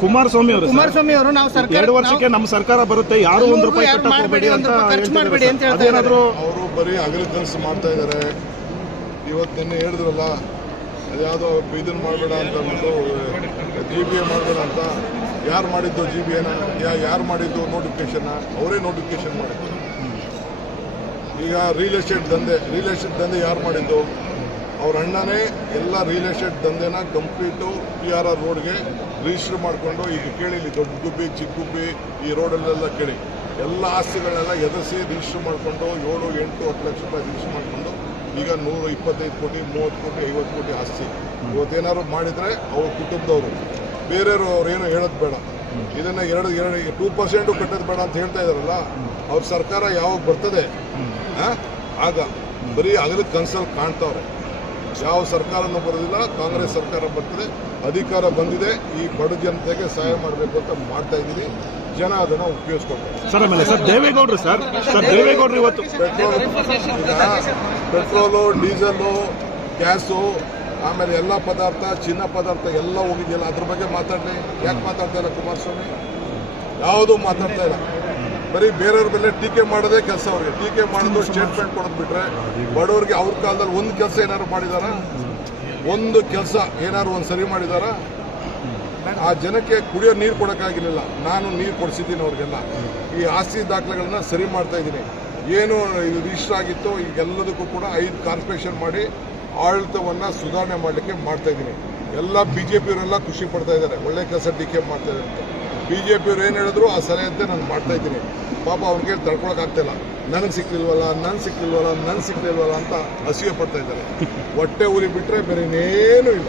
ಕುಮಾರಸ್ವಾಮಿ ಅವರು ನಾವು ಸರ್ಕಾರ 2 ವರ್ಷಕ್ಕೆ ನಮ್ಮ ಸರ್ಕಾರ ಬರುತ್ತೆ, ಯಾರು ₹1 ಕಟ್ಟಬೇಡಿ ಅಂತ ಖರ್ಚು ಮಾಡಬೇಡಿ ಅಂತ ಹೇಳ್ತಾರೆ. ಅವರು ಬರೀ ಹಗಲು ಕೆಲಸ ಮಾಡ್ತಾ ಇದ್ದಾರೆ. ಇವತ್ತು ನಿನ್ನೆ ಹೇಳಿದ್ರಲ್ಲ, ಅದ್ಯಾವುದೋ ಇದನ್ನು ಮಾಡಬೇಡ ಅಂತ ಅಂದ್ಬಿಟ್ಟು GBA ಮಾಡಬೇಡ ಅಂತ. ಯಾರು ಮಾಡಿದ್ದು GBAನ? ಯಾರು ಮಾಡಿದ್ದು ನೋಟಿಫಿಕೇಶನ್ನ? ಅವರೇ ನೋಟಿಫಿಕೇಶನ್ ಮಾಡಿದ್ದು. ಈಗ ರಿಯಲ್ ಎಸ್ಟೇಟ್ ದಂಧೆ ಯಾರು ಮಾಡಿದ್ದು? ಅವ್ರ ಅಣ್ಣನೇ ಎಲ್ಲ ರಿಯಲ್ ಎಸ್ಟೇಟ್ ದಂಧೆನ ಕಂಪ್ಲೀಟು PRR ರೋಡ್ಗೆ ರಿಜಿಸ್ಟರ್ ಮಾಡಿಕೊಂಡು, ಈಗ ಕೇಳಿ ಇಲ್ಲಿ ದೊಡ್ಡ ಗುಬ್ಬಿ ಚಿಕ್ಕ ಗುಬ್ಬಿ ಈ ರೋಡಲ್ಲೆಲ್ಲ ಕೇಳಿ ಎಲ್ಲ ಆಸ್ತಿಗಳನ್ನೆಲ್ಲ ಎದುರಿಸಿ ರಿಜಿಸ್ಟರ್ ಮಾಡಿಕೊಂಡು 7, 8, 10 ಲಕ್ಷ ರೂಪಾಯಿ ರಿಜಿಸ್ಟರ್ ಮಾಡಿಕೊಂಡು ಈಗ 125 ಕೋಟಿ 30 ಕೋಟಿ 50 ಕೋಟಿ ಆಸ್ತಿ. ಇವತ್ತೇನಾದ್ರು ಮಾಡಿದರೆ ಅವ್ರ ಕುಟುಂಬದವರು, ಬೇರೆಯವರು ಅವ್ರೇನು ಹೇಳೋದು ಬೇಡ. ಇದನ್ನು 2% ಕಟ್ಟೋದು ಬೇಡ ಅಂತ ಹೇಳ್ತಾ ಇದಾರಲ್ಲ, ಅವ್ರ ಸರ್ಕಾರ ಯಾವಾಗ ಬರ್ತದೆ ಆಗ ಬರೀ ಹಗಲು ಕನಸಲ್ಲಿ ಕಾಣ್ತಾವ್ರೆ. ಯಾವ ಸರ್ಕಾರನೂ ಬರೋದಿಲ್ಲ, ಕಾಂಗ್ರೆಸ್ ಸರ್ಕಾರ ಬರ್ತದೆ, ಅಧಿಕಾರ ಬಂದಿದೆ, ಈ ಬಡ ಜನತೆಗೆ ಸಹಾಯ ಮಾಡಬೇಕು ಅಂತ ಮಾಡ್ತಾ ಇದ್ದೀನಿ. ಜನ ಅದನ್ನು ಉಪಯೋಗಿಸ್ಕೊಳ್ತಾರೆ. ಸರ್ ದೇವೇಗೌಡರು ಇವತ್ತು ಪೆಟ್ರೋಲು, ಡೀಸೆಲು, ಗ್ಯಾಸು, ಆಮೇಲೆ ಎಲ್ಲ ಪದಾರ್ಥ, ಚಿನ್ನ ಪದಾರ್ಥ ಎಲ್ಲ ಹೋಗಿದೆಯಲ್ಲ, ಅದ್ರ ಬಗ್ಗೆ ಮಾತಾಡಲಿ. ಯಾಕೆ ಮಾತಾಡ್ತಾ ಇಲ್ಲ ಕುಮಾರಸ್ವಾಮಿ? ಯಾವುದೂ ಮಾತಾಡ್ತಾ ಇಲ್ಲ. ಬರೀ ಬೇರೆಯವ್ರ ಮೇಲೆ ಟೀಕೆ ಮಾಡೋದೇ ಕೆಲಸ. ಅವ್ರಿಗೆ ಟೀಕೆ ಮಾಡೋದು, ಸ್ಟೇಟ್ಮೆಂಟ್ ಕೊಡೋದು ಬಿಟ್ರೆ ಬಡವರಿಗೆ ಅವ್ರ ಕಾಲದಲ್ಲಿ ಒಂದು ಕೆಲಸ ಏನಾದ್ರು ಮಾಡಿದಾರ? ಒಂದು ಕೆಲಸ ಏನಾದ್ರು ಒಂದು ಸರಿ ಮಾಡಿದಾರ? ಆ ಜನಕ್ಕೆ ಕುಡಿಯೋ ನೀರು ಕೊಡೋಕ್ಕಾಗಿರಲಿಲ್ಲ. ನಾನು ನೀರು ಕೊಡಿಸಿದ್ದೀನಿ ಅವ್ರಿಗೆಲ್ಲ. ಈ ಆಸ್ತಿ ದಾಖಲೆಗಳನ್ನ ಸರಿ ಮಾಡ್ತಾ ಇದ್ದೀನಿ. ಏನು ರಿಜಿಸ್ಟರ್ ಆಗಿತ್ತು ಈಗೆಲ್ಲದಕ್ಕೂ ಕೂಡ 5 ಕಾರ್ಪೊರೇಷನ್ ಮಾಡಿ ಆಡಳಿತವನ್ನು ಸುಧಾರಣೆ ಮಾಡಲಿಕ್ಕೆ ಮಾಡ್ತಾ ಇದ್ದೀನಿ. ಎಲ್ಲ BJPಯವರೆಲ್ಲ ಖುಷಿ ಪಡ್ತಾ ಇದ್ದಾರೆ, ಒಳ್ಳೆ ಕೆಲಸ ಟೀಕೆ ಮಾಡ್ತಾ ಇದ್ದಾರೆ ಅಂತ. BJPಯವ್ರು ಏನು ಹೇಳಿದ್ರು ಆ ಸಲಹೆಯಂತೆ ನಾನು ಮಾಡ್ತಾ ಇದ್ದೀನಿ. ಪಾಪ ಅವ್ರಿಗೆ ತಡ್ಕೊಳಕ್ಕಾಗ್ತಿಲ್ಲ, ನನಗೆ ಸಿಕ್ಲಿಲ್ವಲ್ಲ ಅಂತ ಅಸೂಯೆ ಪಡ್ತಾ ಇದ್ದಾರೆ. ಹೊಟ್ಟೆ ಉರಿ ಬಿಟ್ಟರೆ ಬೇರೆ ಇನ್ನೇನೂ ಇಲ್ಲ.